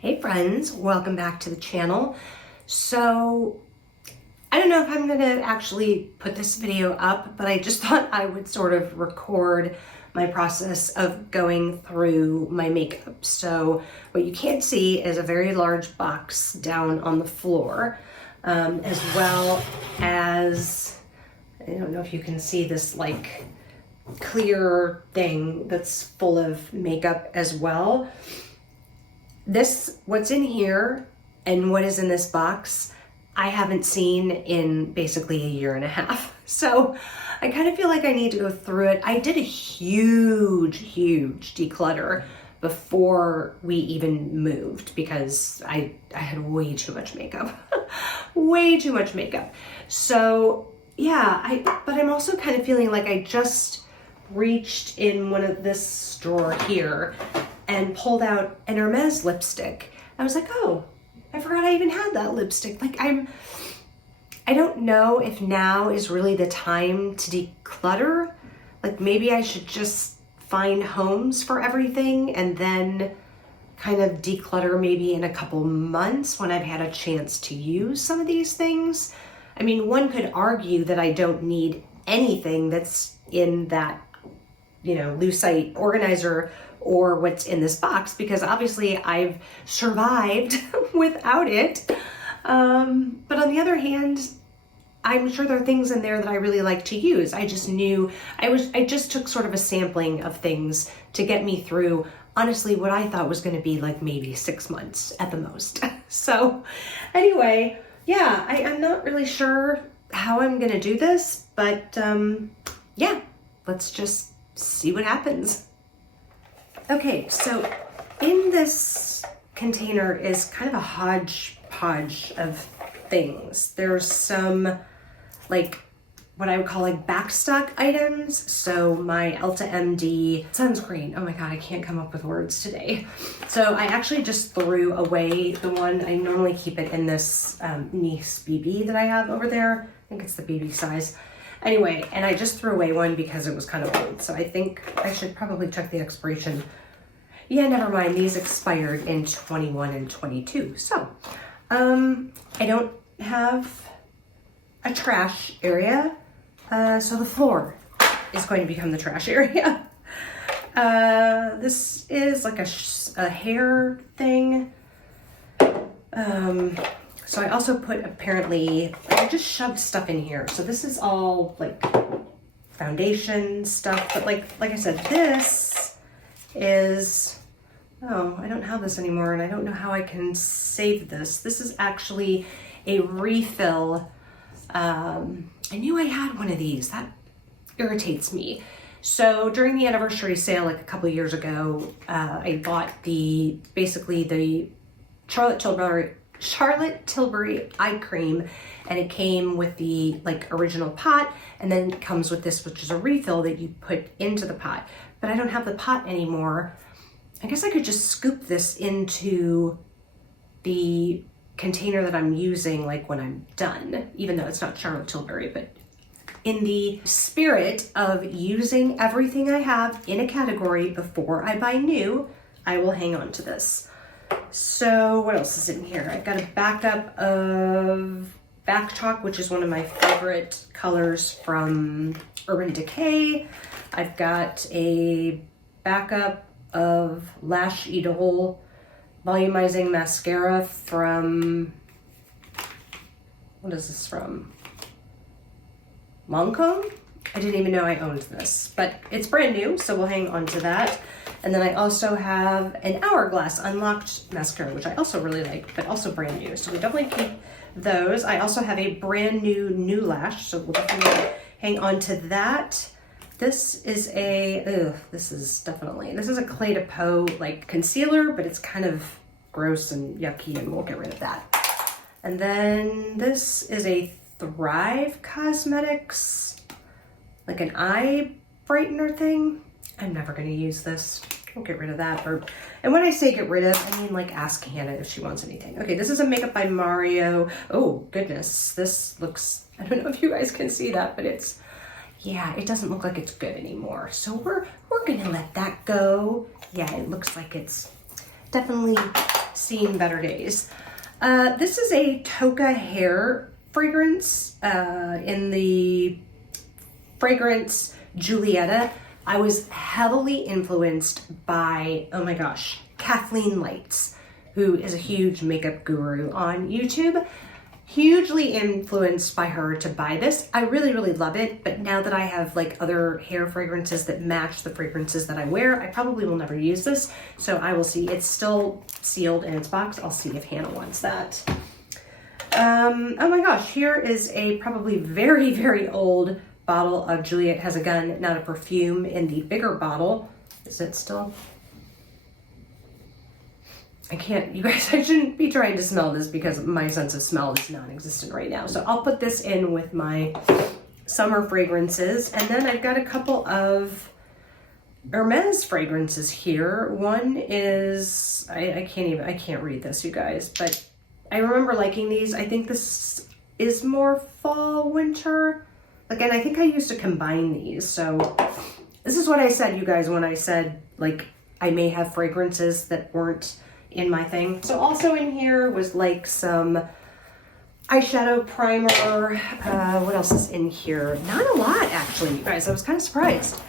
Hey friends, welcome back to the channel. So I don't know if I'm gonna actually put this video up, but I just thought I would sort of record my process of going through my makeup. So what you can't see is a very large box down on the floor, as well as, I don't know if you can see this like clear thing that's full of makeup as well. What's in here and what is in this box, I haven't seen in basically a year and a half. So I kind of feel like I need to go through it. I did a huge declutter before we even moved because I had way too much makeup, way too much makeup. So yeah, but I'm also kind of feeling like I just reached in this drawer here and pulled out an Hermes lipstick. I was like, oh, I forgot I even had that lipstick. Like I don't know if now is really the time to declutter. Like maybe I should just find homes for everything and then kind of declutter maybe in a couple months when I've had a chance to use some of these things. I mean, one could argue that I don't need anything that's in that, Lucite organizer or what's in this box, because obviously I've survived without it. But on the other hand, I'm sure there are things in there that I really like to use. I just took sort of a sampling of things to get me through, honestly, what I thought was going to be like maybe 6 months at the most. So anyway, yeah, I'm not really sure how I'm going to do this, but yeah, let's just see what happens. Okay, so in this container is kind of a hodgepodge of things. There's some like what I would call like backstock items. So my Ulta MD sunscreen. Oh my God, I can't come up with words today. So I actually just threw away the one. I normally keep it in this Nice BB that I have over there. I think it's the BB size. Anyway, and I just threw away one because it was kind of old. So I think I should probably check the expiration. Yeah, never mind. These expired in 21 and 22. So I don't have a trash area. So the floor is going to become the trash area. This is like a hair thing. So I also put I just shoved stuff in here. So this is all like foundation stuff. But like I said, this is, I don't have this anymore and I don't know how I can save this. This is actually a refill. I knew I had one of these. That irritates me. So during the anniversary sale, like a couple years ago, I bought basically the Charlotte Tilbury eye cream, and it came with the like original pot, and then it comes with this, which is a refill that you put into the pot. But I don't have the pot anymore. I guess I could just scoop this into the container that I'm using like when I'm done, even though it's not Charlotte Tilbury. But in the spirit of using everything I have in a category before I buy new, I will hang on to this. So what else is in here? I've got a backup of Back Chalk, which is one of my favorite colors from Urban Decay. I've got a backup of Lash Idyl volumizing mascara from, what is this from? Lancome? I didn't even know I owned this, but it's brand new, so we'll hang on to that. And then I also have an Hourglass Unlocked mascara, which I also really like, but also brand new. So we definitely keep those. I also have a brand new lash, so we'll definitely hang on to that. This is this is a Clé de Peau like concealer, but it's kind of gross and yucky, and we'll get rid of that. And then this is a Thrive Cosmetics, like an eye brightener thing. I'm never gonna use this. We'll get rid of that. And when I say get rid of, I mean like ask Hannah if she wants anything. Okay, this is a Makeup by Mario. Oh goodness, this looks, I don't know if you guys can see that, but yeah, it doesn't look like it's good anymore. So we're gonna let that go. Yeah, it looks like it's definitely seen better days. This is a Toka hair fragrance in the fragrance Julietta. I was heavily influenced by, oh my gosh, Kathleen Lights, who is a huge makeup guru on YouTube. Hugely influenced by her to buy this. I really, really love it, but now that I have like other hair fragrances that match the fragrances that I wear, I probably will never use this, so I will see. It's still sealed in its box. I'll see if Hannah wants that. Oh my gosh, here is a probably very, very old bottle of Juliet Has a Gun, Not a Perfume, in the bigger bottle. Is it still? I can't, you guys, I shouldn't be trying to smell this because my sense of smell is non-existent right now. So I'll put this in with my summer fragrances. And then I've got a couple of Hermes fragrances here. One is, I can't read this, you guys, but I remember liking these. I think this is more fall, winter. Again, I think I used to combine these. So this is what I said, you guys, when I said, like, I may have fragrances that weren't in my thing. So also in here was like some eyeshadow primer. What else is in here? Not a lot, actually, you guys. I was kind of surprised.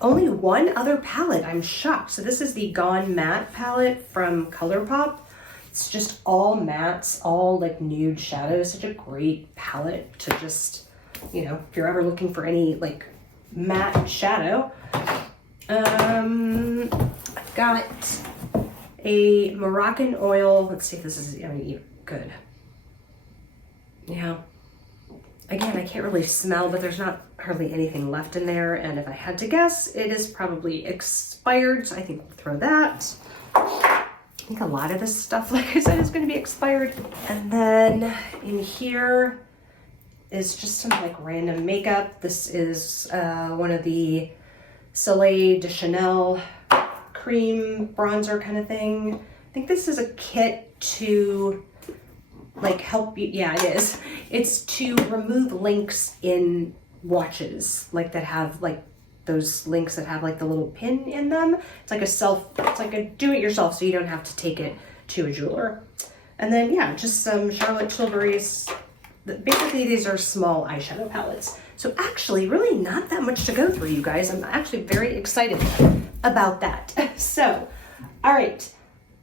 Only one other palette. I'm shocked. So this is the Gone Matte palette from ColourPop. It's just all mattes, all like nude shadows. Such a great palette to just, you know, if you're ever looking for any like matte shadow. I've got a Moroccan oil. Let's see if this is good. Yeah. Again, I can't really smell, but there's not hardly anything left in there. And if I had to guess, it is probably expired. So I think we'll throw that. I think a lot of this stuff, like I said, is going to be expired. And then in here is just some like random makeup. This is one of the Soleil de Chanel cream bronzer kind of thing. I think this is a kit to like help you. Yeah, it is. It's to remove links in watches, like that have like those links that have like the little pin in them. It's like a do-it-yourself, so you don't have to take it to a jeweler. And then yeah, just some Charlotte Tilbury's. Basically, these are small eyeshadow palettes. So actually, really not that much to go through, you guys. I'm actually very excited about that. So, all right.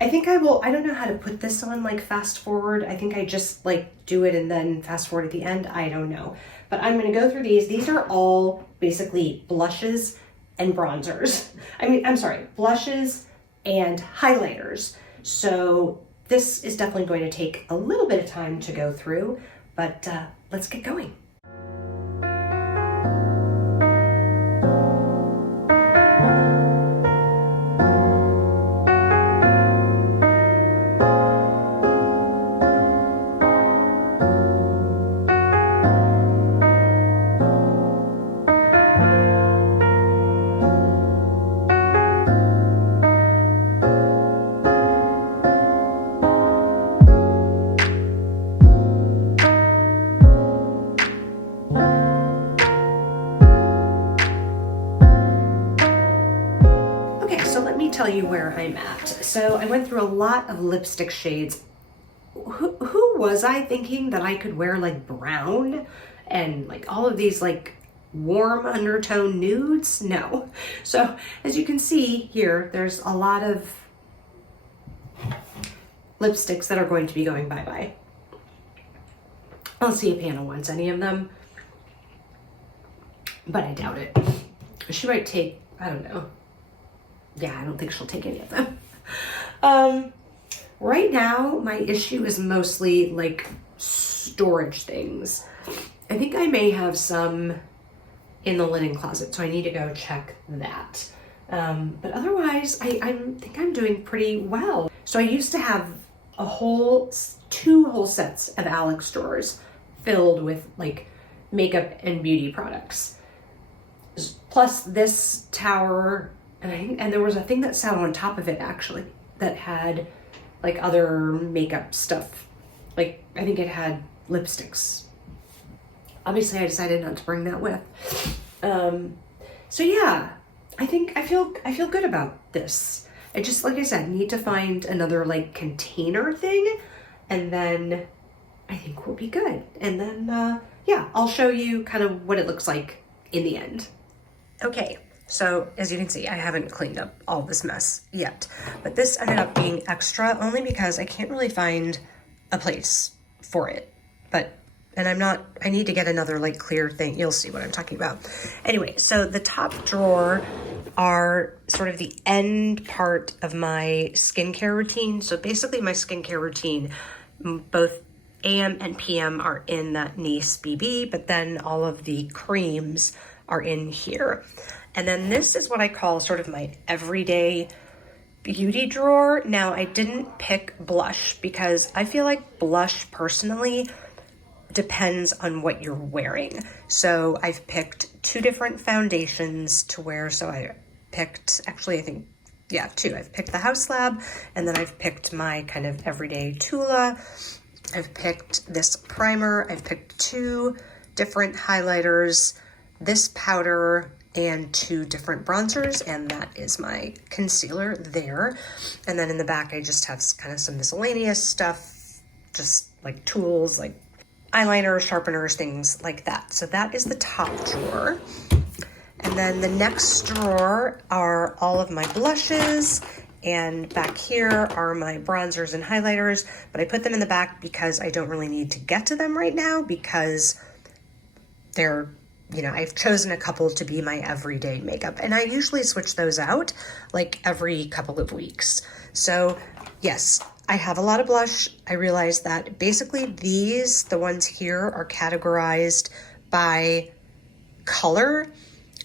I think I don't know how to put this on like fast forward. I think I just like do it and then fast forward at the end. I don't know. But I'm going to go through these. These are all basically blushes and bronzers. Blushes and highlighters. So this is definitely going to take a little bit of time to go through, but let's get going. Tell you where I'm at. So I went through a lot of lipstick shades. Who was I thinking that I could wear like brown and like all of these like warm undertone nudes? No. So as you can see here, there's a lot of lipsticks that are going to be going bye-bye. I'll see if Hannah wants any of them, but I doubt it. She might take, I don't know. Yeah, I don't think she'll take any of them. Right now, my issue is mostly like storage things. I think I may have some in the linen closet, so I need to go check that. But otherwise, I think I'm doing pretty well. So I used to have two whole sets of Alex drawers filled with like makeup and beauty products. Plus this tower. And there was a thing that sat on top of it actually that had like other makeup stuff. Like I think it had lipsticks. Obviously I decided not to bring that with. So yeah, I think I feel good about this. I just, like I said, need to find another like container thing, and then I think we'll be good. And then, yeah, I'll show you kind of what it looks like in the end. Okay, so as you can see, I haven't cleaned up all this mess yet, but this ended up being extra only because I can't really find a place for it. And I need to get another like clear thing. You'll see what I'm talking about. Anyway, so the top drawer are sort of the end part of my skincare routine. So basically my skincare routine, both AM and PM are in that Nice BB, but then all of the creams are in here. And then this is what I call sort of my everyday beauty drawer. Now, I didn't pick blush because I feel like blush personally depends on what you're wearing. So I've picked 2 different foundations to wear. So I picked, actually, I think, yeah, 2. I've picked the House Lab, and then I've picked my kind of everyday Tula. I've picked this primer. I've picked 2 different highlighters, this powder, and 2 different bronzers, and that is my concealer there. And then in the back, I just have kind of some miscellaneous stuff, just like tools, like eyeliner, sharpeners, things like that. So that is the top drawer. And then the next drawer are all of my blushes, and back here are my bronzers and highlighters, but I put them in the back because I don't really need to get to them right now because they're, you know, I've chosen a couple to be my everyday makeup, and I usually switch those out like every couple of weeks. So yes, I have a lot of blush. I realized that basically these, the ones here, are categorized by color.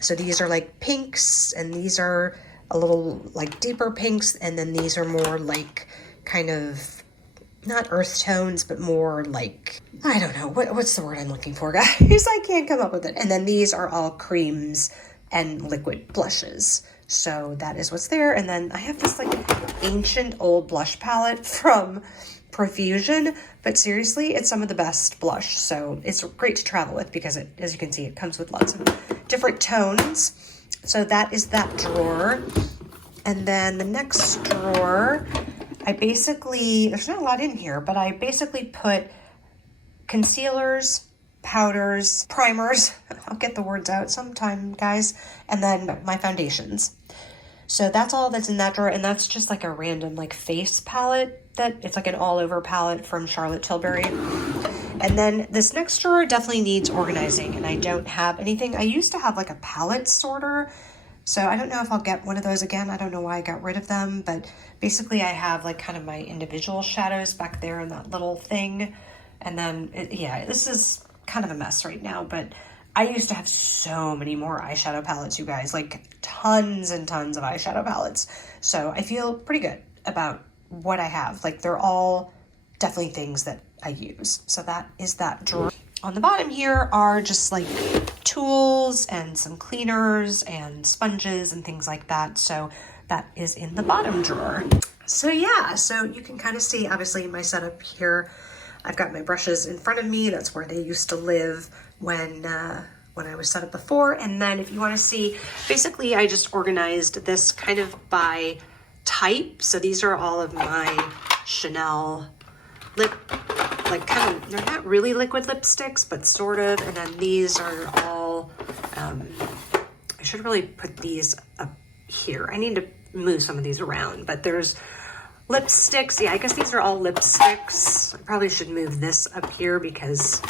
So these are like pinks, and these are a little like deeper pinks, and then these are more like kind of not earth tones, but more like, I don't know, what's the word I'm looking for, guys? I can't come up with it. And then these are all creams and liquid blushes. So that is what's there. And then I have this like ancient old blush palette from Profusion, but seriously, it's some of the best blush. So it's great to travel with because it, as you can see, it comes with lots of different tones. So that is that drawer. And then the next drawer, I basically, there's not a lot in here, but I basically put concealers, powders, primers, I'll get the words out sometime, guys, and then my foundations. So that's all that's in that drawer, and that's just like a random like face palette that it's like an all over palette from Charlotte Tilbury. And then this next drawer definitely needs organizing, and I don't have anything. I used to have like a palette sorter, so I don't know if I'll get one of those again. I don't know why I got rid of them, but basically I have like kind of my individual shadows back there in that little thing. And then, yeah, this is kind of a mess right now, but I used to have so many more eyeshadow palettes, you guys, like tons and tons of eyeshadow palettes. So I feel pretty good about what I have. Like they're all definitely things that I use. So that is that drawer. On the bottom here are just like tools and some cleaners and sponges and things like that. So that is in the bottom drawer. So yeah, so you can kind of see obviously my setup here. I've got my brushes in front of me. That's where they used to live when I was set up before. And then if you want to see, basically I just organized this kind of by type. So these are all of my Chanel lip, like kind of, they're not really liquid lipsticks, but sort of. And then these are all, I should really put these up here. I need to move some of these around, but there's lipsticks. Yeah, I guess these are all lipsticks. I probably should move this up here because,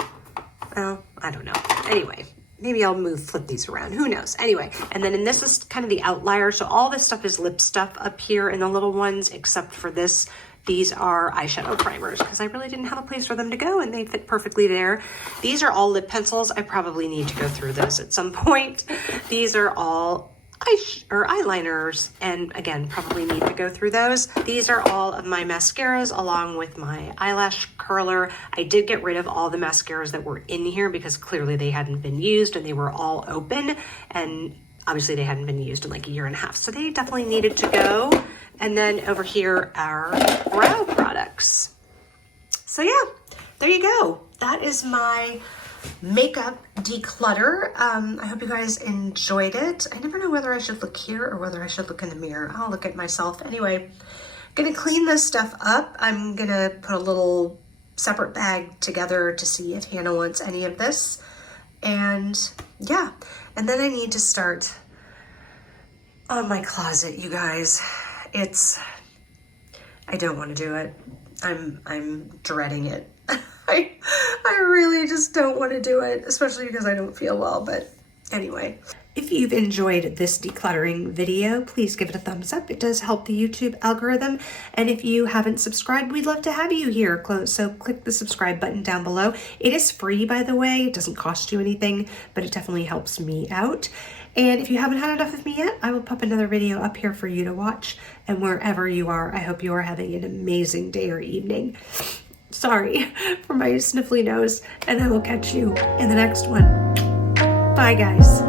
well, I don't know. Anyway, maybe I'll flip these around. Who knows? Anyway, and then this is kind of the outlier. So all this stuff is lip stuff up here in the little ones, except for this. These are eyeshadow primers because I really didn't have a place for them to go and they fit perfectly there. These are all lip pencils. I probably need to go through those at some point. These are all eyeliners, and again, probably need to go through those. These are all of my mascaras along with my eyelash curler. I did get rid of all the mascaras that were in here because clearly they hadn't been used and they were all open, and obviously they hadn't been used in like a year and a half, so they definitely needed to go. And then over here are brow products. So yeah, there you go. That is my makeup declutter. I hope you guys enjoyed it. I never know whether I should look here or whether I should look in the mirror. I'll look at myself. Anyway, gonna clean this stuff up. I'm gonna put a little separate bag together to see if Hannah wants any of this. And yeah, and then I need to start on my closet, you guys. I don't want to do it. I'm dreading it. I really just don't want to do it, especially because I don't feel well, but anyway. If you've enjoyed this decluttering video, please give it a thumbs up. It does help the YouTube algorithm. And if you haven't subscribed, we'd love to have you here. So click the subscribe button down below. It is free, by the way. It doesn't cost you anything, but it definitely helps me out. And if you haven't had enough of me yet, I will pop another video up here for you to watch. And wherever you are, I hope you are having an amazing day or evening. Sorry for my sniffly nose, and I will catch you in the next one. Bye, guys.